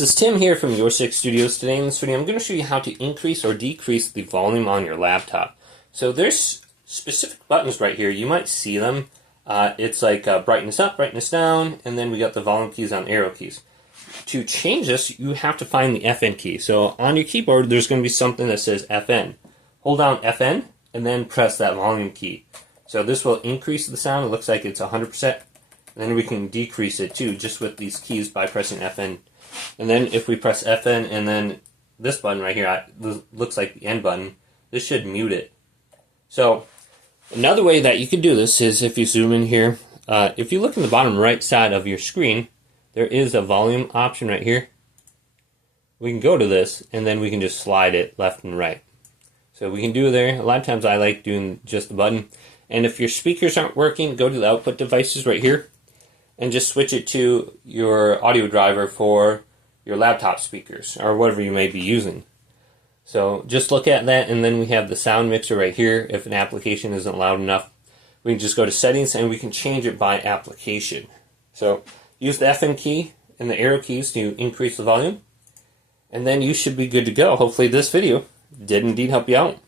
This is Tim here from Your Six Studios. Today in this video I'm going to show you how to increase or decrease the volume on your laptop. So there's specific buttons right here. You might see them. It's like brightness up, brightness down, and then we got the volume keys on arrow keys. To change this, you have to find the FN key. So on your keyboard there's going to be something that says FN. Hold down FN and then press that volume key. So this will increase the sound. It looks like it's 100%. And then we can decrease it too, just with these keys by pressing FN. And then if we press FN and then this button right here, looks like the end button, this should mute it. So another way that you can do this is if you zoom in here, if you look in the bottom right side of your screen, there is a volume option right here. We can go to this and then we can just slide it left and right. So we can do there. A lot of times I like doing just the button. And if your speakers aren't working, go to the output devices right here and just switch it to your audio driver for your laptop speakers or whatever you may be using. So just look at that, and then we have the sound mixer right here. If an application isn't loud enough, we can just go to settings and we can change it by application. So use the FN key and the arrow keys to increase the volume, and then you should be good to go. Hopefully this video did indeed help you out.